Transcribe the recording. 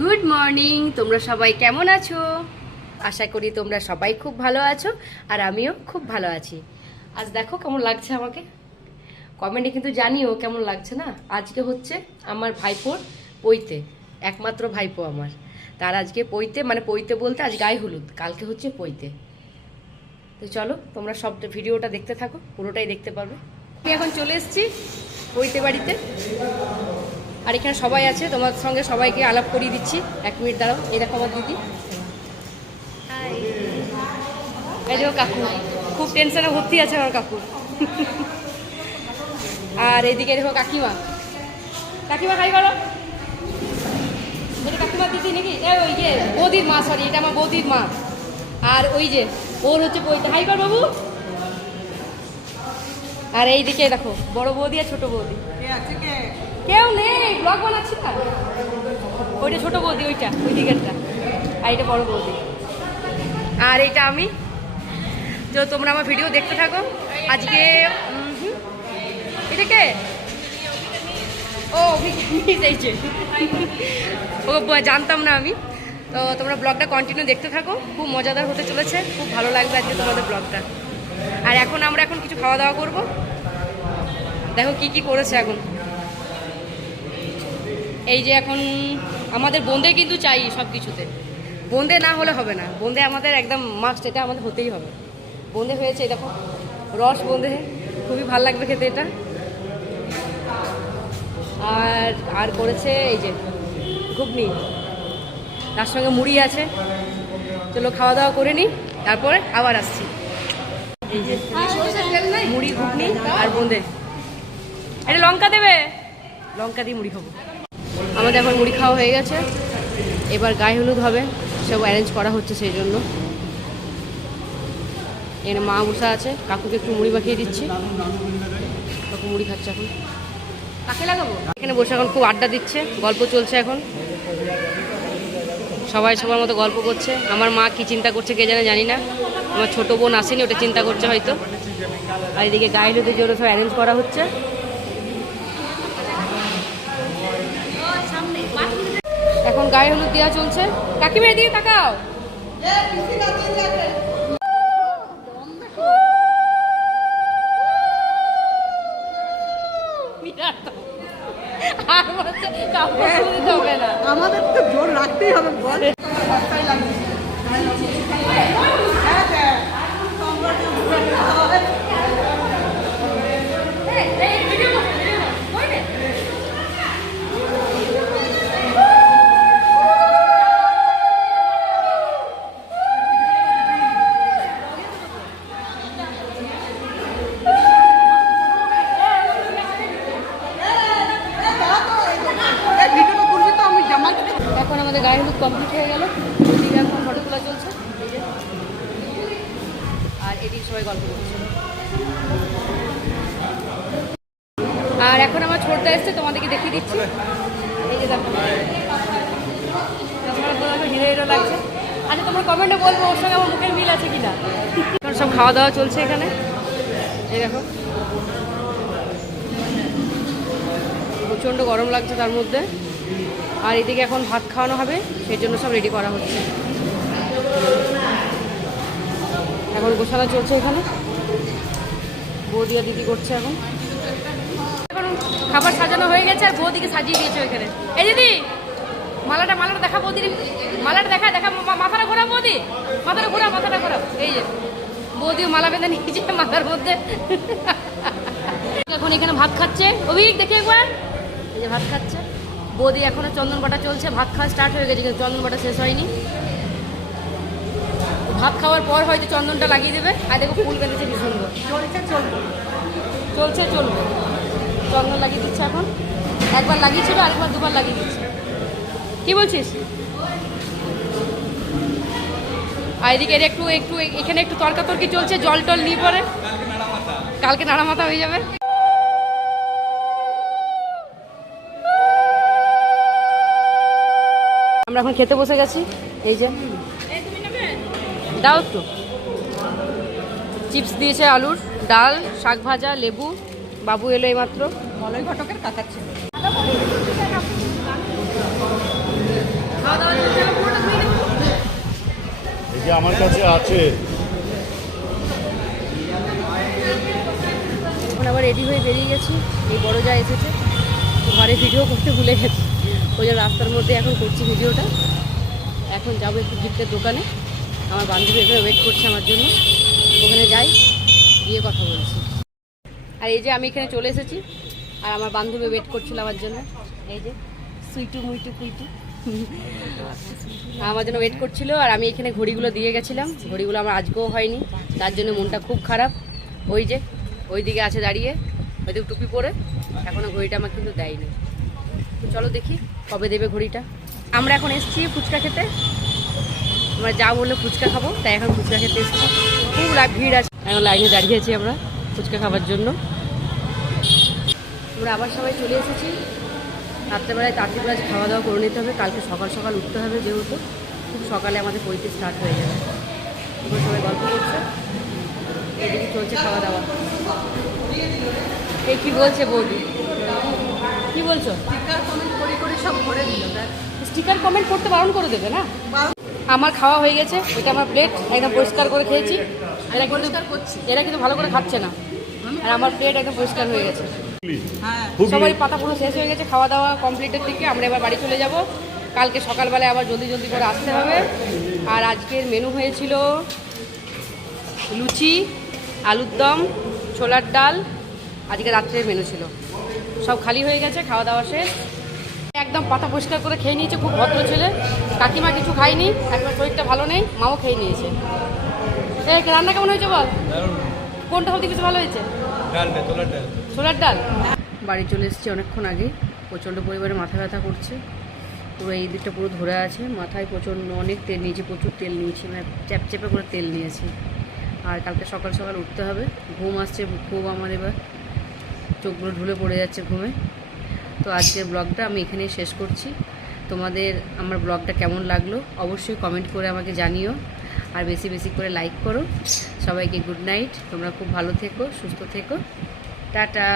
Good morning, তোমরা সবাই কেমন আছো? আশা করি তোমরা সবাই খুব ভালো আছো আর আমিও খুব ভালো আছি। আজ দেখো কেমন লাগছে আমাকে, কমেন্টে কিন্তু জানিও কেমন লাগছে না। আজকে হচ্ছে আমার ভাইপোর পৈতে, একমাত্র ভাইপো আমার, তার আজকে পৈতে, মানে পৈতে বলতে আজ গায়ে হলুদ, কালকে হচ্ছে পৈতে। তো চলো তোমরা সব ভিডিওটা দেখতে থাকো, পুরোটাই দেখতে পারবে। আমি এখন চলে এসেছি পৈতে বাড়িতে, আর এখানে সবাই আছে, তোমার সঙ্গে সবাইকে আলাপ করিয়ে দিচ্ছি। 1 মিনিট দাঁড়াও। এই দেখো আমার দিদি, এই দেখো কাকু, খুব টেনশনে ভর্তি আছে আমার কাকু। আর এইদিকে দেখো কাকিমা, কাকিমা খাই করো, এটা কাকিমার দিদি নাকি? ওই যে বৌদির মা, সরি এটা আমার বৌদির মা। আর ওই যে ওর হচ্ছে বইতে, হাই কর বাবু। আর এইদিকে দেখো বড় বৌদি আর ছোট বৌদি, কেউ নেই, ব্লগ বানাচ্ছি না। ওইটা ছোট বৌদি, ওইটা ওই দিকেরটা, আর এটা বড় বৌদি, আর এইটা আমি। তো তোমরা আমার ভিডিও দেখতে থাকো। আজকে এটা কে? ও ও জানতাম না আমি। তো তোমরা ব্লগটা কন্টিনিউ দেখতে থাকো, খুব মজাদার হতে চলেছে, খুব ভালো লাগবে আজকে তোমাদের ব্লগটা। আর আমরা এখন কিছু খাওয়া দাওয়া করবো। দেখো কি কি করেছে এখন। এই যে এখন আমাদের বোঁদে কিন্তু চাই সব কিছুতে, বোঁদে না হলে হবে না, বোঁদে আমাদের একদম মাস্ট, এটা আমাদের হতেই হবে। বোঁদে হয়েছে দেখো, রস বোঁদে, খুবই ভালো লাগবে খেতে এটা। আর আর করেছে এই যে ঘুগনি, তার সঙ্গে মুড়ি আছে। চলো খাওয়া দাওয়া করে নিই, তারপরে আবার আসছি। এই যে মুড়ি, ঘুগনি আর বোঁদে। এটা লঙ্কা দেবে, লঙ্কা দিয়ে মুড়ি খাবো। আমাদের এখন মুড়ি খাওয়া হয়ে গেছে, এবার গায়ে হলুদ হবে, সব অ্যারেঞ্জ করা হচ্ছে সেই জন্য। এখানে মা বসা আছে, কাকুকে একটু মুড়ি মাখিয়ে দিচ্ছি, কাকু মুড়ি খাচ্ছে এখন। কাকে লাগাবো? এখানে বসে এখন খুব আড্ডা দিচ্ছে, গল্প চলছে এখন, সবাই সবার মতো গল্প করছে। আমার মা কি চিন্তা করছে কে জানি না, আমার ছোট বোন আসেনি, ওটা চিন্তা করছে হয়তো। আর এদিকে গায়ে হলুদের জন্য সব অ্যারেঞ্জ করা হচ্ছে। এখন গায়ে হলুদ দেওয়া চলছে। কাকিমা এদিকে তাকাও। আমাদের তো জোর রাখতেই হবে, বল। এখন আমাদের গায়ে হলুদ কমপ্লিট হয়ে গেল, এদিকে এখন ফটো তোলা চলছে, আর এদিকে সবাই গল্প করছে। আর এখন আমার ছোটটা এসছে, তোমাদেরকে দেখিয়ে দিচ্ছি। এই যে দেখো, হিরো হিরো লাগছে। আচ্ছা তোমার কমেন্টে বলবো ওর সঙ্গে আমার মুখের মিল আছে কিনা। এখন সব খাওয়া দাওয়া চলছে এখানে, এই দেখো প্রচণ্ড গরম লাগছে তার মধ্যে। আর এদিকে এখন ভাত খাওয়ানো হবে, সেই জন্য সব রেডি করা হচ্ছে। এখন গোছানো চলছে এখানে, বৌদি আর দিদি করছে এখন। এখন খাবার সাজানো হয়ে গেছে, আর বৌদিকে সাজিয়ে দিয়েছে এখানে। এই দিদি মালাটা দেখা, বৌদির মালাটা দেখা, মাথাটা ঘোরা বৌদি, মাথাটা ঘোরা। এই যে বৌদিও মালা বেঁধে নিয়েছে মাথার মধ্যে। এখন এখানে ভাত খাচ্ছে, অভিক দেখে একবার, এই যে ভাত খাচ্ছে বৌদি। এখনো চন্দন বাটা চলছে, ভাত খাওয়া স্টার্ট হয়ে গেছে কিন্তু চন্দন বাটা শেষ হয়নি। ভাত খাওয়ার পর হয়তো চন্দনটা লাগিয়ে দেবে। আর দেখো ফুল বেঁধেছে কি সুন্দর, চলছে চন্দন লাগিয়ে দিচ্ছে এখন। একবার লাগিয়েছিল, আরেকবার দুবার লাগিয়ে দিচ্ছে। কি বলছিস? আর এদিকে একটু এখানে একটু তর্কাতর্কি চলছে, জল টল নিয়ে পরে কালকে নাড়া মাথা হয়ে যাবে। আমরা এখন খেতে বসে গেছি। এই যে দাও একটু, চিপস দিয়েছে, আলুর ডাল, শাক ভাজা, লেবু। বাবু এলো এইমাত্র, মলয় ঘটকের কাকার ছেলে। খাওয়া যে আমার কাছে আছে। এখন আবার রেডি হয়ে বেরিয়ে গেছি, এই বড় যা এসেছে, তো ঘরে ভিডিও করতে ভুলে গেছি, ওই জন্য রাস্তার মধ্যে এখন করছি ভিডিওটা। এখন যাবো একটু গিফটের দোকানে, আমার বান্ধবী এখানে ওয়েট করছে আমার জন্য, ওখানে যাই, গিয়ে কথা বলছি। আর এই যে আমি এখানে চলে এসেছি, আর আমার বান্ধবী ওয়েট করছিল আমার জন্য, এই যে সুইটু মুইটু কুইটু আমার জন্য ওয়েট করছিল। আর আমি এখানে ঘড়িগুলো দিয়ে গেছিলাম, ঘড়িগুলো আমার আজকেও হয়নি, তার জন্য মনটা খুব খারাপ। ওই যে ওই দিকে আছে দাঁড়িয়ে, ওইদিকে টুপি পরে, এখনও ঘড়িটা আমাকে কিন্তু দেয়নি। তো চলো দেখি কবে দেবে ঘড়িটা। আমরা এখন এসেছি ফুচকা খেতে, আমরা যা বললো ফুচকা খাবো, তাই এখন ফুচকা খেতে এসেছি। খুব ভিড় আছে, এখন লাইনে দাঁড়িয়েছি আমরা ফুচকা খাবার জন্য। আমরা আবার সবাই চলে এসেছি। রাত্রেবেলায় তাড়াতাড়ি আজ খাওয়া দাওয়া করে নিতে হবে, কালকে সকাল সকাল উঠতে হবে, যেহেতু খুব সকালে আমাদের পড়তে স্টার্ট হয়ে যাবে। এবার সবাই গল্প করছে, এদিকে চলছে খাওয়া দাওয়া। এই কী বলছে বৌদি, কী বলছো? স্টিকার কমেন্ট করে সব ভরে দিল। স্টিকার কমেন্ট করতে বারণ করে দেবে না। আমার খাওয়া হয়ে গেছে, এটা আমার প্লেট একদম পরিষ্কার করে খেয়েছি। এরা কিন্তু ভালো করে খাচ্ছে না, আর আমার প্লেট একদম পরিষ্কার হয়ে গেছে। হ্যাঁ, সবাই পাতা পুরো শেষ হয়ে গেছে, খাওয়া দাওয়া কমপ্লিটের দিকে। আমরা এবার বাড়ি চলে যাব, কালকে সকালবেলায় আবার জলদি জলদি করে আসতে হবে। আর আজকের মেনু হয়েছিল লুচি, আলুর দম, ছোলার ডাল, আজকে রাত্রের মেনু ছিল। সব খালি হয়ে গেছে, খাওয়া দাওয়া শেষ, একদম পাতা পরিষ্কার করে খেয়ে নিয়েছে, খুব ভদ্র ছেলে। কাকিমা কিছু খায়নি, একবার শরীরটা ভালো নেই, মাও খেয়ে নিয়েছে। এই রান্না কেমন হয়েছে বল, কোনটা সবথেকে বেশি ভালো হয়েছে? ছোলার ডাল। বাড়ি চলে এসেছি অনেকক্ষণ আগে, প্রচণ্ড পরিমাণে মাথা ব্যথা করছে, পুরো এই দিকটা পুরো ধরে আছে, মাথায় প্রচণ্ড অনেক তেল নিয়েছি, প্রচুর তেল নিয়েছি, মানে চ্যাপচ্যাপে করে তেল নিয়েছি। আর কালকে সকাল সকাল উঠতে হবে, ঘুম আসছে খুব আমার, এবার চোখগুলো ঢুলে পড়ে যাচ্ছে ঘুমে। তো আজকের ব্লগটা আমি এখানেই শেষ করছি। তোমাদের আমার ব্লগটা কেমন লাগলো অবশ্যই কমেন্ট করে আমাকে জানিও, আর বেশি বেশি করে লাইক করো। সবাইকে গুড নাইট, তোমরা খুব ভালো থেকো, সুস্থ থেকো, টাটা।